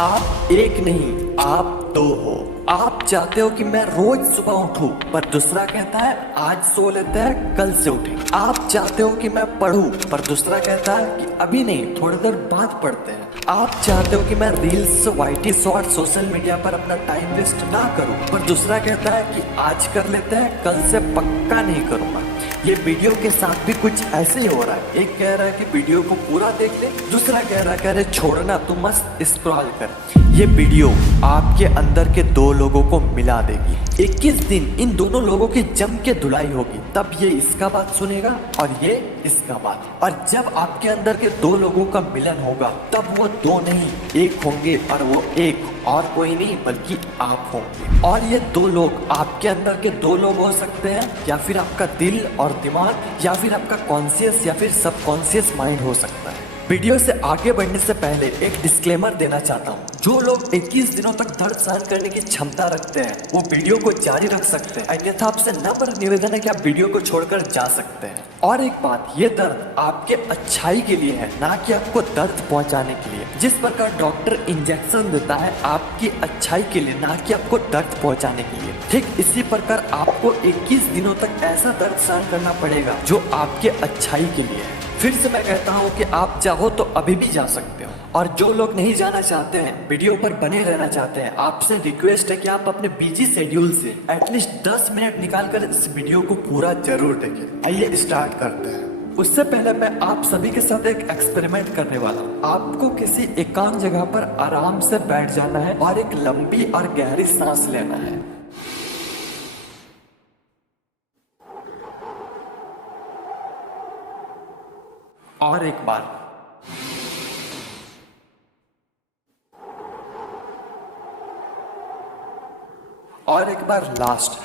आप एक नहीं, आप दो हो। आप चाहते हो कि मैं रोज सुबह उठूं, पर दूसरा कहता है आज सो लेते हैं, कल से उठें। आप चाहते हो कि मैं पढूं, पर दूसरा कहता है कि अभी नहीं, थोड़ी देर बाद पढ़ते हैं। आप चाहते हो कि मैं reels, YT short, social media पर अपना टाइम वेस्ट ना करूं, पर दूसरा कहता है कि आज कर लेते हैं, कल से पक्का नहीं करूंगा। ये वीडियो के साथ भी कुछ ऐसे ही हो रहा है। एक कह रहा है कि वीडियो को पूरा देख ले, दूसरा कह रहा है कह रहे छोड़ना, तू मस्त स्क्रॉल कर। ये वीडियो आपके अंदर के दो लोगों को मिला देगी। 21 दिन इन दोनों लोगों की जम के धुलाई होगी, तब ये इसका बात सुनेगा और ये इसका बात। और जब आपके अंदर के दो लोगों का मिलन होगा, तब वो दो नहीं एक होंगे, और वो एक और कोई नहीं बल्कि आप होंगे। और ये दो लोग आपके अंदर के दो लोग हो सकते हैं, या फिर आपका दिल और दिमाग, या फिर आपका कॉन्शियस या फिर सबकॉन्शियस माइंड हो सकता है। वीडियो से आगे बढ़ने से पहले एक डिस्क्लेमर देना चाहता हूँ। जो लोग 21 दिनों तक दर्द सहन करने की क्षमता रखते हैं, वो वीडियो को जारी रख सकते हैं, अन्यथा आपसे नम्र निवेदन है कि आप वीडियो को छोड़कर जा सकते हैं। और एक बात, ये दर्द आपके अच्छाई के लिए है, ना कि आपको दर्द पहुंचाने के लिए। जिस प्रकार डॉक्टर इंजेक्शन देता है आपकी अच्छाई के लिए, ना कि आपको दर्द पहुंचाने के लिए, ठीक इसी प्रकार आपको 21 दिनों तक ऐसा दर्द सहन करना पड़ेगा जो आपके अच्छाई के लिए है। फिर से मैं कहता हूँ कि आप चाहो तो अभी भी जा सकते हो, और जो लोग नहीं जाना चाहते हैं, वीडियो पर बने रहना चाहते हैं, आपसे रिक्वेस्ट है कि आप अपने बिजी शेड्यूल से एटलीस्ट 10 मिनट निकालकर इस वीडियो को पूरा जरूर देखें। आइए स्टार्ट करते हैं। उससे पहले मैं आप सभी के साथ एक एक्सपेरिमेंट करने वाला हूँ। आपको किसी एकांत जगह पर आराम से बैठ जाना है और एक लंबी और गहरी सांस लेना है। और एक बार, और एक बार लास्ट।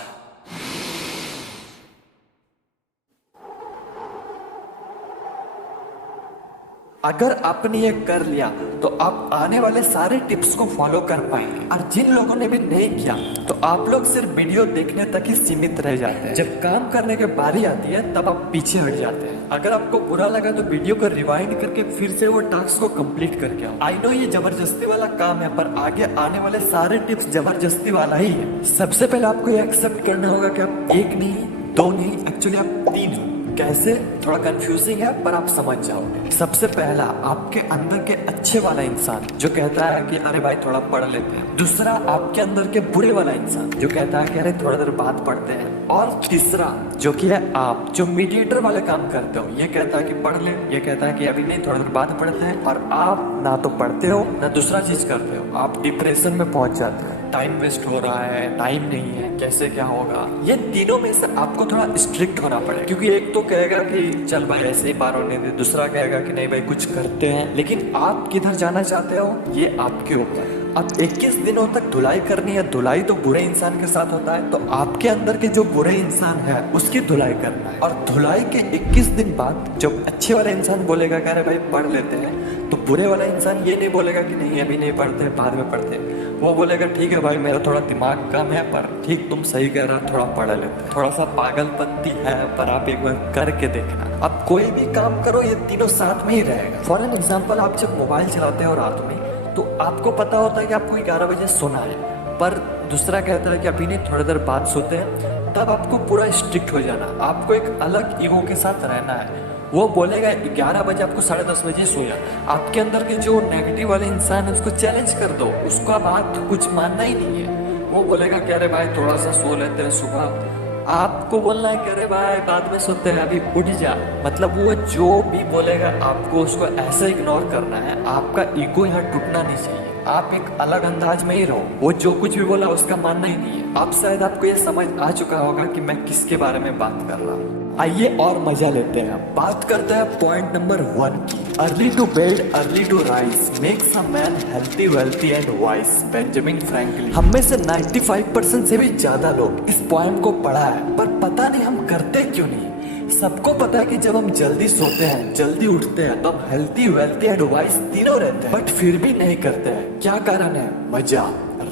अगर आपने ये कर लिया तो आप आने वाले सारे टिप्स को फॉलो कर पाएंगे। और जिन लोगों ने भी नहीं किया तो आप लोग सिर्फ वीडियो देखने तक ही सीमित रह जाते हैं। जब काम करने की बारी आती है तब आप पीछे हट जाते हैं। अगर आपको बुरा लगा तो वीडियो को रिवाइंड करके फिर से वो टास्क को कंप्लीट करके आओ। आई नो ये जबरदस्ती वाला काम है, पर आगे आने वाले सारे टिप्स जबरदस्ती वाला ही है। सबसे पहले आपको ये एक्सेप्ट करना होगा कि आप एक नहीं, दो नहीं, एक्चुअली आप तीन हो। कैसे? थोड़ा कंफ्यूजिंग है, पर आप समझ जाओगे। सबसे पहला, आपके अंदर के अच्छे वाला इंसान जो कहता है कि अरे भाई थोड़ा पढ़ लेते हैं। दूसरा, आपके अंदर के बुरे वाला इंसान जो कहता है कि अरे थोड़ा देर बाद पढ़ते हैं। और तीसरा जो कि है आप, जो मीडिएटर वाले काम करते हो, ये कहता है कि पढ़ ले, ये कहता है कि अभी नहीं, थोड़ा देर बाद पढ़ते हैं। और आप ना तो पढ़ते हो ना दूसरा चीज करते हो, आप डिप्रेशन में पहुंच जाते हो। टाइम वेस्ट हो रहा है, टाइम नहीं है, कैसे क्या होगा। ये तीनों में से आपको थोड़ा स्ट्रिक्ट होना पड़ेगा, क्योंकि एक तो कहेगा कि चल भाई ऐसे ही पार होने दे, दूसरा कहेगा कि नहीं भाई कुछ करते हैं। लेकिन आप किधर जाना चाहते हो ये आपके ऊपर है। अब 21 दिनों तक धुलाई करनी है। धुलाई तो बुरे इंसान के साथ होता है, तो आपके अंदर के जो बुरे इंसान है उसकी धुलाई करना है। और धुलाई के 21 दिन बाद जब अच्छे वाला इंसान बोलेगा कि अरे भाई पढ़ लेते हैं, तो बुरे वाला इंसान ये नहीं बोलेगा कि नहीं अभी नहीं पढ़ते, बाद में पढ़ते। वो बोलेगा ठीक है भाई मेरा थोड़ा दिमाग कम है, पर ठीक तुम सही कह रहा, थोड़ा पढ़ लेते हैं, थोड़ा सा पागलपंती है, पर आप एक बार करके देखना। अब कोई भी काम करो ये तीनों साथ में ही रहेगा। फॉर एन एग्जाम्पल, आप जब मोबाइल चलाते हो रात में, तो आपको पता होता है कि आपको 11 बजे सोना है, पर दूसरा कहता है कि अभी नहीं, थोड़ी देर बाद सोते हैं। तब आपको पूरा स्ट्रिक्ट हो जाना, आपको एक अलग ईगो के साथ रहना है। वो बोलेगा 11 बजे, आपको 10:30 बजे सोया। आपके अंदर के जो नेगेटिव वाले इंसान है उसको चैलेंज कर दो, उसका बात कुछ मानना ही नहीं है। वो बोलेगा कि अरे भाई थोड़ा सा सो लेते हैं सुबह। आपको बोलना है कि अरे भाई बाद में सोते हैं, अभी उठ जा। मतलब वो जो भी बोलेगा आपको उसको ऐसे इग्नोर करना है। आपका ईगो यहाँ टूटना नहीं चाहिए, आप एक अलग अंदाज में ही रहो। वो जो कुछ भी बोला उसका मानना ही नहीं है। अब शायद आपको ये समझ आ चुका होगा कि मैं किसके बारे में बात कर रहा हूँ। आइए और मजा लेते हैं। बात करते हैं पॉइंट नंबर 1 की। Early to bed, early to rise makes a man healthy, wealthy and wise. Benjamin Franklin. हम में से 95% से भी ज्यादा लोग इस पॉइंट को पढ़ा है, पर पता नहीं हम करते क्यों नहीं। सबको पता है कि जब हम जल्दी सोते हैं, जल्दी उठते हैं, तो हम हेल्थी, वेल्थी एंड वाइज तीनों रहते हैं, बट फिर भी नहीं करते हैं। क्या कारण है? मजा,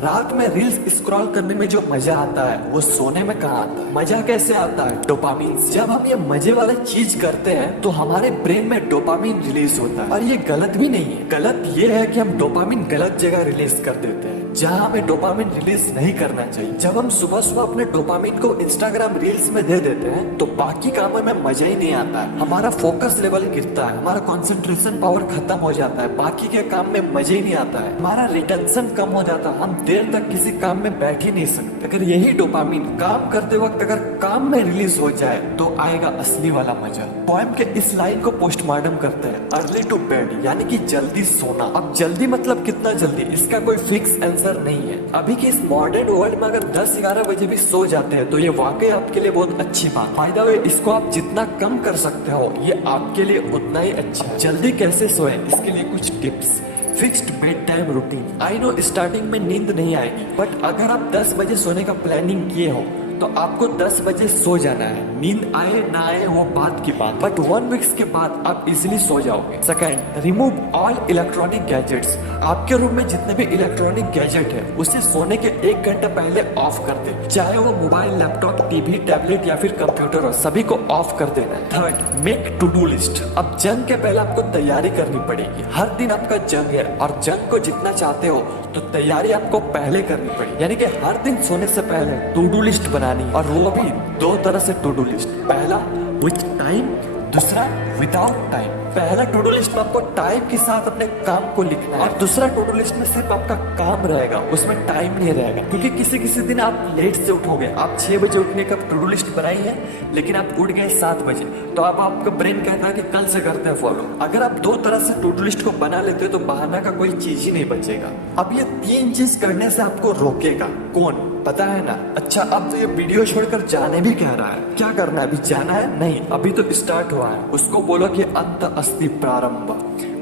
रात में रील्स स्क्रॉल करने में जो मजा आता है वो सोने में कहाँ आता है? मजा कैसे आता है? डोपामिन। जब हम ये मजे वाला चीज करते हैं तो हमारे ब्रेन में डोपामिन रिलीज होता है, और ये गलत भी नहीं है। गलत ये है कि हम डोपामिन गलत जगह रिलीज कर देते हैं जहाँ हमें डोपामिन रिलीज नहीं करना चाहिए। जब हम सुबह सुबह अपने डोपामिन को इंस्टाग्राम रील्स में दे देते हैं तो बाकी कामों में मजा ही नहीं आता है, हमारा फोकस लेवल गिरता है, हमारा कंसंट्रेशन पावर खत्म हो जाता है, बाकी के काम में मजा ही नहीं आता है, हमारा रिटेंशन कम हो जाता है, हम देर तक किसी काम में बैठ ही नहीं सकते। अगर यही डोपामिन काम करते वक्त अगर काम में रिलीज हो जाए तो आएगा असली वाला मजा। पोएम के इस लाइन को पोस्टमार्टम करते हैं अर्ली टू बेड, यानी कि जल्दी सोना। अब जल्दी मतलब कितना जल्दी, इसका कोई फिक्स आंसर नहीं है। अभी के इस मॉडर्न वर्ल्ड में अगर 10-11 बजे भी सो जाते हैं तो ये वाकई आपके लिए बहुत अच्छी बात। बाय द वे, इसको आप जितना कम कर सकते हो ये आपके लिए उतना ही अच्छा है। जल्दी कैसे सोए, इसके लिए कुछ tips. Fixed bed time routine. I know starting में नींद नहीं आएगी, बट अगर आप 10 बजे सोने का प्लानिंग किए हो तो आपको 10 बजे सो जाना है। नींद आए ना आए वो बात की बात, बट 1 वीक्स के बाद आप इजीली सो जाओगे। Second, remove all electronic gadgets. आपके रूम में जितने भी इलेक्ट्रॉनिक गैजेट है उसे सोने के 1 घंटे पहले ऑफ कर दे, चाहे वो मोबाइल, लैपटॉप, टीवी, टैबलेट या फिर कंप्यूटर हो, सभी को ऑफ कर देना है। Third, make to do list. अब जंग के पहले आपको तैयारी करनी पड़ेगी। हर दिन आपका जंग है और जंग को जितना चाहते हो तो तैयारी आपको पहले करनी पड़ेगी, यानी कि हर दिन सोने से पहले टू डू लिस्ट बनानी, और वो भी 2 तरह से टू डू लिस्ट। पहला विथ टाइम, दूसरा विदाउट टाइम। पहला टू डू लिस्ट में आपको टाइम के साथ अपने काम को लिखना है, और दूसरा टू डू लिस्ट में सिर्फ आपका काम रहेगा, उसमें टाइम नहीं रहेगा। क्योंकि किसी किसी दिन आप लेट से उठोगे, आप 6 बजे उठने का टू डू लिस्ट बनाई है लेकिन आप उठ गए 7 बजे, तो अब आपका ब्रेन कहता है कि कल से करते हैं फॉलो। अगर आप 2 तरह से टू डू लिस्ट को बना लेते हो तो बहाना का कोई चीज ही नहीं बचेगा। अब ये 3 चीज करने से आपको रोकेगा कौन, पता है ना? अच्छा, अब तो ये वीडियो छोड़कर जाने भी कह रहा है। क्या करना है? अभी जाना है? नहीं, अभी तो स्टार्ट हुआ है। उसको बोलो कि अंत अस्ति प्रारंभ।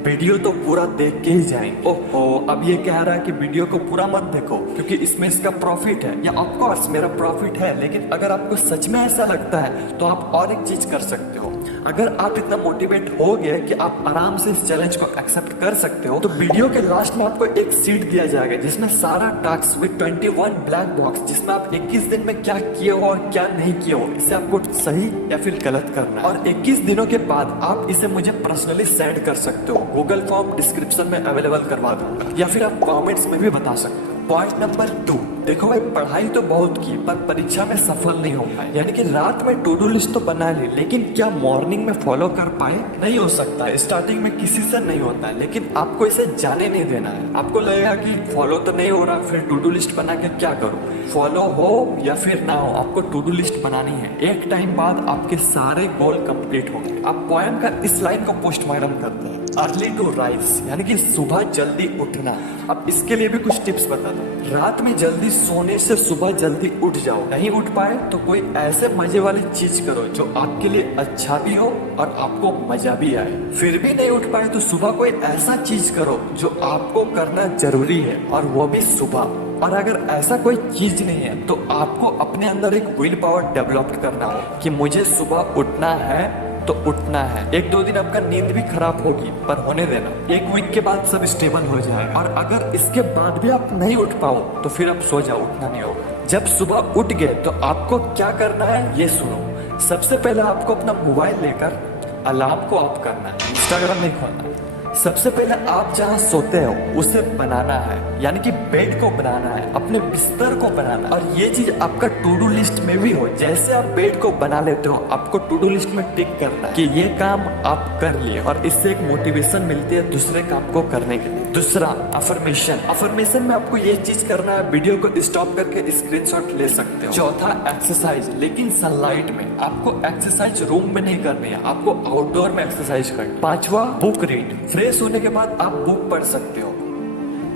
वीडियो तो पूरा देख के ही जाएंगे। ओहो, अब ये कह रहा है कि वीडियो को पूरा मत देखो क्योंकि इसमें इसका प्रॉफिट है। या ऑफ कोर्स मेरा प्रॉफिट है, लेकिन अगर आपको सच में ऐसा लगता है तो आप और एक चीज कर सकते हो। अगर आप इतना मोटिवेट हो गए कि आप आराम से इस चैलेंज को एक्सेप्ट कर सकते हो तो वीडियो के लास्ट में आपको एक सीट दिया जाएगा जिसमें सारा टास्क विद 21 ब्लैक बॉक्स, जिसमें आप 21 दिन में क्या किए हो और क्या नहीं किए हो, इसे आपको सही या फिर गलत करना है। और 21 दिनों के बाद आप इसे मुझे पर्सनली सेंड कर सकते हो। गूगल फॉर्म डिस्क्रिप्शन में अवेलेबल करवा दूंगा, या फिर आप कमेंट्स में भी बता सकते हो। पॉइंट नंबर 2, देखो भाई, पढ़ाई तो बहुत की पर परीक्षा में सफल नहीं हो पाए, यानी कि रात में टू डू लिस्ट तो बना ली लेकिन क्या मॉर्निंग में फॉलो कर पाए? नहीं हो सकता है, स्टार्टिंग में किसी से नहीं होता है, लेकिन आपको इसे जाने नहीं देना है। आपको लगेगा कि फॉलो तो नहीं हो रहा, फिर टू डू लिस्ट बना के क्या करूं? फॉलो हो या फिर ना हो, आपको टू डू लिस्ट बनानी है। एक टाइम बाद आपके सारे गोल कंप्लीट होंगे। आप पोएम का इस लाइन को पोस्टमार्टम करते हैं, अर्ली टू राइज, यानी कि सुबह जल्दी उठना। अब इसके लिए भी कुछ टिप्स बता दो। रात में जल्दी सोने से सुबह जल्दी उठ जाओ। नहीं उठ पाए तो कोई ऐसे मजे वाली चीज करो जो आपके लिए अच्छा भी हो और आपको मजा भी आए। फिर भी नहीं उठ पाए तो सुबह कोई ऐसा चीज करो जो आपको करना जरूरी है, और वो भी सुबह। और अगर ऐसा कोई चीज नहीं है तो आपको अपने अंदर एक विल पावर डेवलप करना हो कि मुझे सुबह उठना है तो उठना है। 1-2 दिन आपका नींद भी खराब होगी पर होने देना, 1 वीक के बाद सब स्टेबल हो जाएगा। और अगर इसके बाद भी आप नहीं उठ पाओ तो फिर आप सो जाओ, उठना नहीं होगा। जब सुबह उठ गए तो आपको क्या करना है ये सुनो। सबसे पहले आपको अपना मोबाइल लेकर अलार्म को ऑफ करना है, इंस्टाग्राम नहीं खोलना। सबसे पहले आप जहाँ सोते हो उसे बनाना है, यानी कि बेड को बनाना है, अपने बिस्तर को बनाना है। और ये चीज आपका टू डू लिस्ट में भी हो। जैसे आप बेड को बना लेते हो आपको टू डू लिस्ट में टिक करना है कि ये काम आप कर लिए, और इससे एक मोटिवेशन मिलती है दूसरे काम को करने के लिए। दूसरा, अफर्मेशन। अफर्मेशन में आपको ये चीज करना है, वीडियो को स्टॉप करके स्क्रीनशॉट ले सकते हो। चौथा, एक्सरसाइज, लेकिन सनलाइट में। आपको एक्सरसाइज रूम में नहीं करनी है, आपको आउटडोर में एक्सरसाइज करनी है। 5वां, बुक रीड। फ्रेश होने के बाद आप बुक पढ़ सकते हो।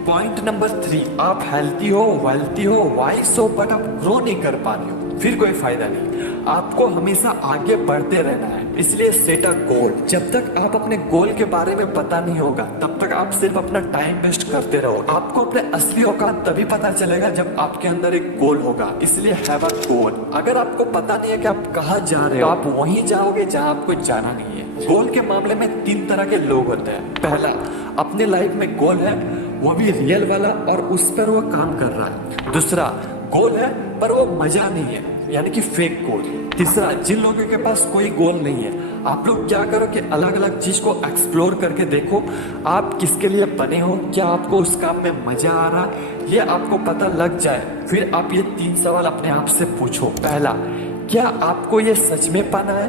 पॉइंट नंबर 3, आप हेल्थी हो, वेल्थी हो, वाइस हो, बट आप ग्रो नहीं कर पा रहे हो, फिर कोई फायदा नहीं। आपको हमेशा आगे बढ़ते रहना है, इसलिए सेट अ गोल। जब तक आप अपने गोल के बारे में पता नहीं होगा तब तक आप सिर्फ अपना टाइम वेस्ट करते रहो। आपको अपने असली औकात तभी पता चलेगा जब आपके अंदर एक गोल होगा, इसलिए हैव अ गोल। अगर आपको पता नहीं है कि आप कहाँ जा रहे हो, आप वहीं जाओगे जहाँ आपको जाना नहीं है। गोल के मामले में 3 तरह के लोग होते हैं। पहला, अपने लाइफ में गोल है वो भी रियल वाला, और उस पर वो काम कर रहा है। दूसरा, गोल है पर वो मजा नहीं है, यानी कि फेक गोल। तीसरा, जिन लोगों के पास कोई गोल नहीं है, आप लोग क्या करो कि अलग अलग चीज को एक्सप्लोर करके देखो आप किसके लिए बने हो, क्या आपको उस काम में मजा आ रहा है, ये आपको पता लग जाए। फिर आप ये 3 सवाल अपने आप से पूछो। पहला, क्या आपको ये सच में पाना है?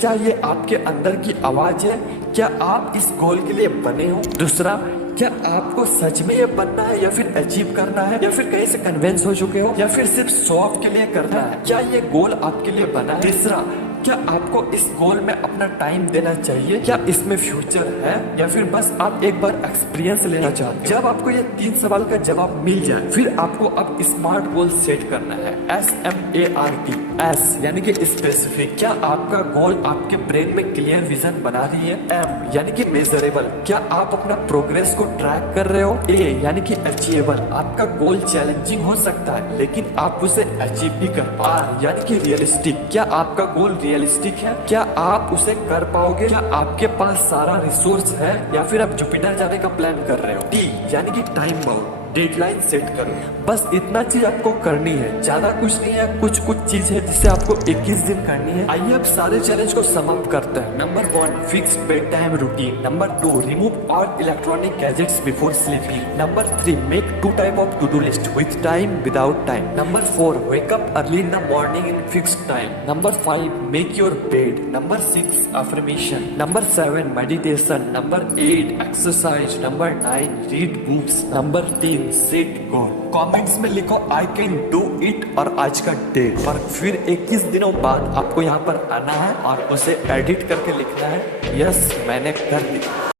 क्या ये आपके अंदर की आवाज है? क्या आप इस गोल के लिए बने हो? दूसरा, क्या आपको सच में ये बनना है या फिर अचीव करना है, या फिर कहीं से कन्विंस हो चुके हो, या फिर सिर्फ शो ऑफ के लिए करना है? क्या ये गोल आपके लिए बना है? तीसरा, क्या आपको इस गोल में अपना टाइम देना चाहिए? क्या इसमें फ्यूचर है, या फिर बस आप एक बार एक्सपीरियंस लेना चाहते हैं? जब आपको ये 3 सवाल का जवाब मिल जाए, फिर आपको अब स्मार्ट गोल सेट करना है। SMART, S यानी कि स्पेसिफिक, क्या आपका गोल आपके ब्रेन में क्लियर विजन बना रही है? M यानी कि मेजरेबल, क्या आप अपना प्रोग्रेस को ट्रैक कर रहे हो? A यानी कि अचीवेबल, आपका गोल चैलेंजिंग हो सकता है लेकिन आप उसे अचीव भी कर पाओगे। R यानी कि रियलिस्टिक, क्या आपका गोल रियलिस्टिक है? क्या आप उसे कर पाओगे? क्या आपके पास सारा रिसोर्स है, या फिर आप जुपिटर जाने का प्लान कर रहे हो? T यानी कि टाइम बाउंड, डेडलाइन सेट करो। बस इतना चीज आपको करनी है, ज्यादा कुछ नहीं है। कुछ चीज है जिसे आपको 21 दिन करनी है। आइए अब सारे चैलेंज को समाप्त करते हैं। Number 1, fix bed time routine. Number 2, remove all electronic gadgets before sleeping. Number 3, make 2 type of to do list, with time, without time. Number 4, wake up early in the morning in fixed time. Number 5, make your bed. Number 6, affirmation. Number 7, meditation. Number 8, exercise. Number 9, read books. Number 10, set goal. Comments में लिखो I can do it और आज का date, और फिर 21 दिनों बाद आपको यहाँ पर आना है और उसे एडिट करके लिखना है यस मैंने कर दिया।